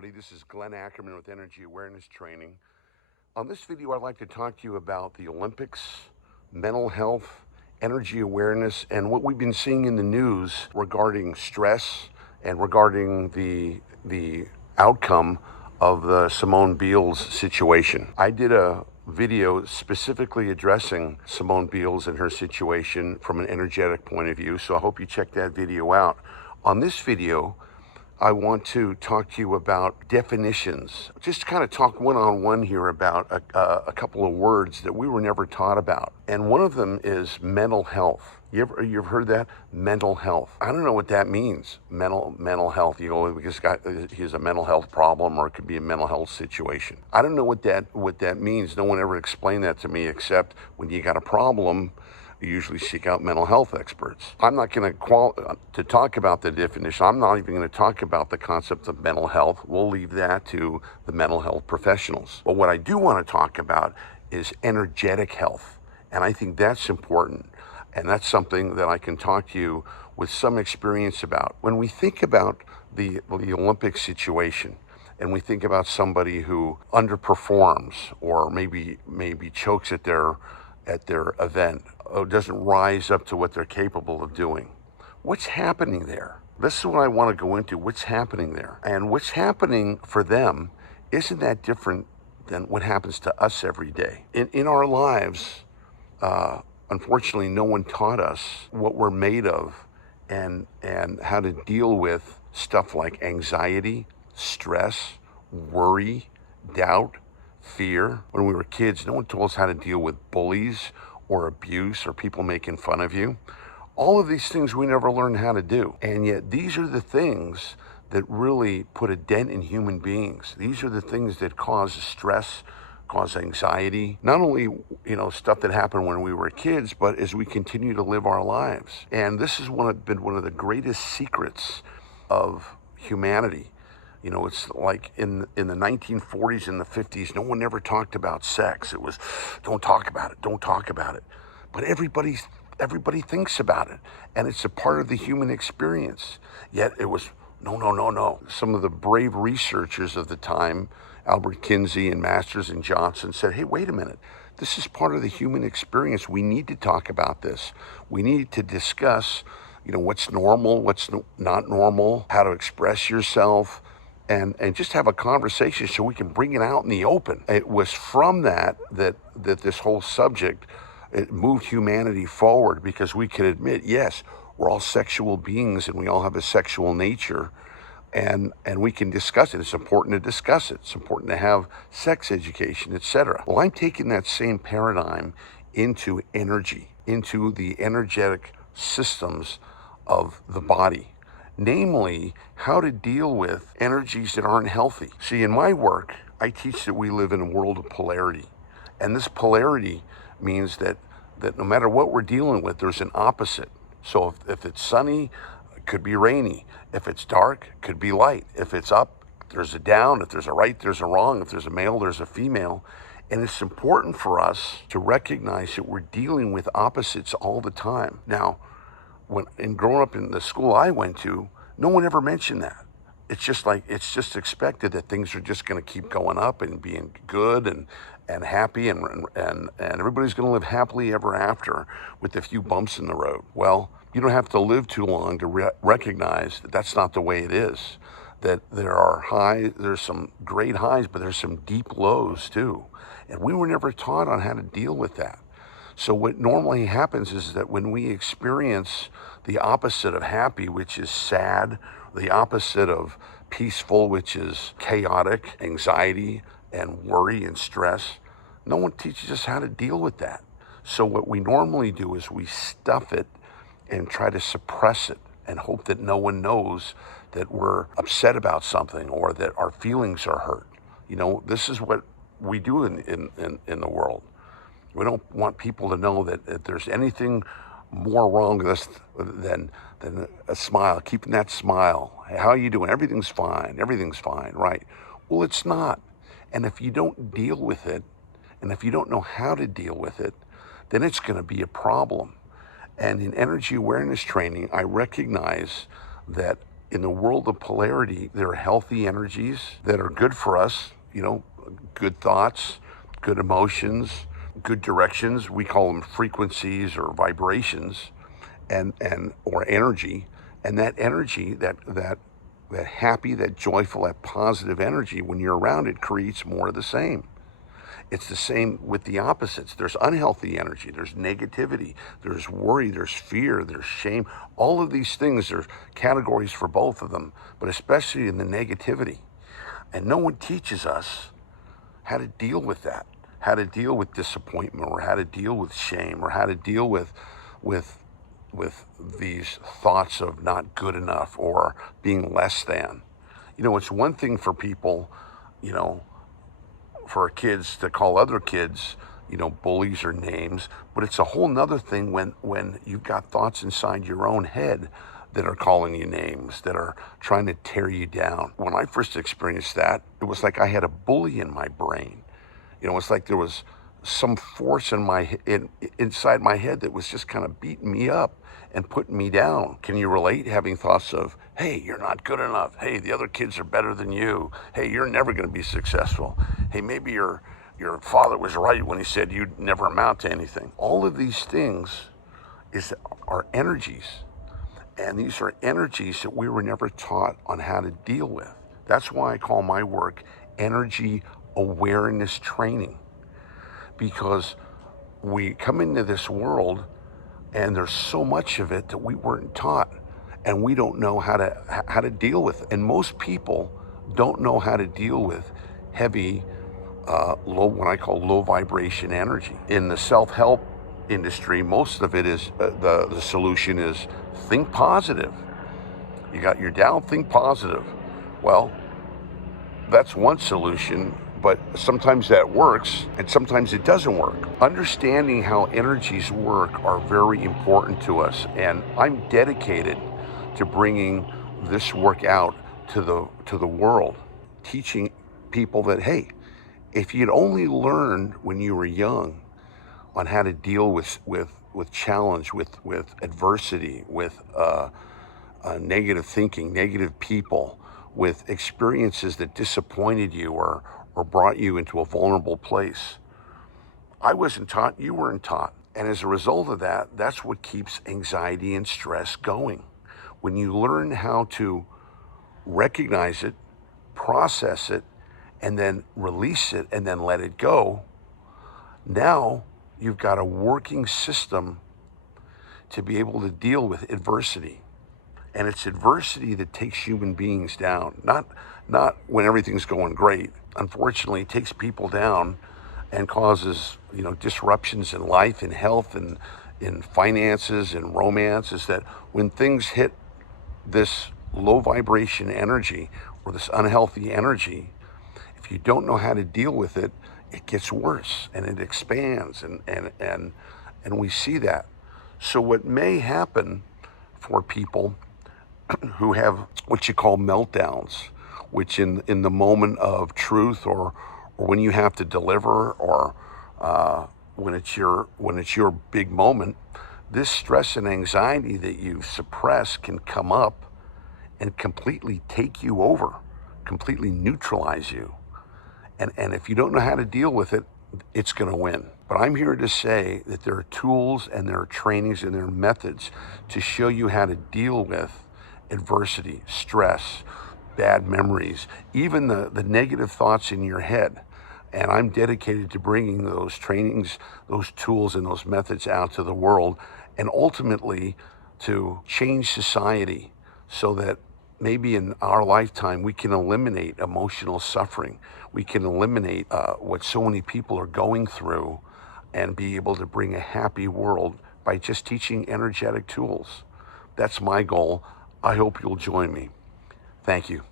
everybody. This is Glenn Ackerman with Energy Awareness Training. On this video, I'd like to talk to you about the Olympics, mental health, energy awareness, and what we've been seeing in the news regarding stress and regarding the outcome of the Simone Biles situation. I did a video specifically addressing Simone Biles and her situation from an energetic point of view, so I hope you check that video out. On this video, I want to talk to you about definitions. Just kind of talk one-on-one here about a couple of words that we were never taught about. And one of them is mental health. You've heard that? Mental health. I don't know what that means. Mental health. You know, because he has a mental health problem, or it could be a mental health situation. I don't know what that means. No one ever explained that to me, except when you got a problem, you usually seek out mental health experts. I'm not going to talk about the definition. I'm not even going to talk about the concept of mental health. We'll leave that to the mental health professionals. But what I do want to talk about is energetic health. And I think that's important. And that's something that I can talk to you with some experience about. When we think about the Olympic situation, and we think about somebody who underperforms or maybe chokes at their event, or doesn't rise up to what they're capable of doing. What's happening there? This is what I want to go into, what's happening there. And what's happening for them isn't that different than what happens to us every day. In our lives, unfortunately, no one taught us what we're made of and how to deal with stuff like anxiety, stress, worry, doubt, fear. When we were kids, no one told us how to deal with bullies or abuse or people making fun of you. All of these things we never learned how to do. And yet these are the things that really put a dent in human beings. These are the things that cause stress, cause anxiety. Not only, stuff that happened when we were kids, but as we continue to live our lives. And this has been one of the greatest secrets of humanity. You know, it's like in the 1940s and the 50s, no one ever talked about sex. It was, don't talk about it. But everybody thinks about it, and it's a part of the human experience. Yet it was, no. Some of the brave researchers of the time, Albert Kinsey and Masters and Johnson, said, hey, wait a minute. This is part of the human experience. We need to talk about this. We need to discuss, what's normal, what's not normal, how to express yourself, and just have a conversation so we can bring it out in the open. It was from that this whole subject, it moved humanity forward, because we could admit, yes, we're all sexual beings and we all have a sexual nature, and we can discuss it. It's important to discuss it. It's important to have sex education, etc. Well, I'm taking that same paradigm into energy, into the energetic systems of the body. Namely, how to deal with energies that aren't healthy. See, in my work, I teach that we live in a world of polarity. And this polarity means that no matter what we're dealing with, there's an opposite. So if it's sunny, it could be rainy. If it's dark, it could be light. If it's up, there's a down. If there's a right, there's a wrong. If there's a male, there's a female. And it's important for us to recognize that we're dealing with opposites all the time. Now, growing up in the school I went to, no one ever mentioned that. It's just expected that things are just going to keep going up and being good and happy, and everybody's going to live happily ever after with a few bumps in the road. Well, you don't have to live too long to recognize that that's not the way it is. That there's some great highs, but there's some deep lows too. And we were never taught on how to deal with that. So what normally happens is that when we experience the opposite of happy, which is sad, the opposite of peaceful, which is chaotic, anxiety and worry and stress, no one teaches us how to deal with that. So what we normally do is we stuff it and try to suppress it and hope that no one knows that we're upset about something or that our feelings are hurt. This is what we do in the world. We don't want people to know that if there's anything more wrong with us than a smile, keeping that smile. Hey, how are you doing? Everything's fine, right? Well, it's not. And if you don't deal with it, and if you don't know how to deal with it, then it's going to be a problem. And in energy awareness training, I recognize that in the world of polarity, there are healthy energies that are good for us, good thoughts, good emotions, good directions. We call them frequencies or vibrations and or energy. And that energy, that happy, that joyful, that positive energy, when you're around it, creates more of the same. It's the same with the opposites. There's unhealthy energy, there's negativity, there's worry, there's fear, there's shame. All of these things are categories for both of them, but especially in the negativity. And no one teaches us how to deal with that, how to deal with disappointment, or how to deal with shame, or how to deal with these thoughts of not good enough or being less than. It's one thing for people, for kids to call other kids, bullies or names, but it's a whole nother thing when you've got thoughts inside your own head that are calling you names, that are trying to tear you down. When I first experienced that, it was like I had a bully in my brain. It's like there was some force inside my head that was just kind of beating me up and putting me down. Can you relate? Having thoughts of, hey, you're not good enough. Hey, the other kids are better than you. Hey, you're never going to be successful. Hey, maybe your father was right when he said you'd never amount to anything. All of these things are energies. And these are energies that we were never taught on how to deal with. That's why I call my work energy awareness training. Because we come into this world and there's so much of it that we weren't taught, and we don't know how to deal with it. And most people don't know how to deal with heavy, what I call low vibration energy. In the self-help industry, most of it is the solution is think positive. You got your down, think positive. Well, that's one solution, but sometimes that works and sometimes it doesn't work. Understanding how energies work are very important to us, and I'm dedicated to bringing this work out to the world, teaching people that, hey, if you'd only learned when you were young on how to deal with challenge, with adversity, with negative thinking, negative people, with experiences that disappointed you or brought you into a vulnerable place. I wasn't taught, you weren't taught. And as a result of that, that's what keeps anxiety and stress going. When you learn how to recognize it, process it, and then release it, and then let it go, now you've got a working system to be able to deal with adversity. And it's adversity that takes human beings down, not when everything's going great. Unfortunately, it takes people down and causes, disruptions in life, in health, and in finances, and romance. Is that when things hit this low vibration energy or this unhealthy energy, if you don't know how to deal with it, it gets worse and it expands, and we see that. So what may happen for people who have what you call meltdowns, which in the moment of truth, or when you have to deliver, or when it's your big moment, this stress and anxiety that you suppress can come up and completely take you over, completely neutralize you. And if you don't know how to deal with it, it's going to win. But I'm here to say that there are tools and there are trainings and there are methods to show you how to deal with adversity, stress, bad memories, even the negative thoughts in your head. And I'm dedicated to bringing those trainings, those tools, and those methods out to the world, and ultimately to change society so that maybe in our lifetime we can eliminate emotional suffering. We can eliminate what so many people are going through, and be able to bring a happy world by just teaching energetic tools. That's my goal. I hope you'll join me. Thank you.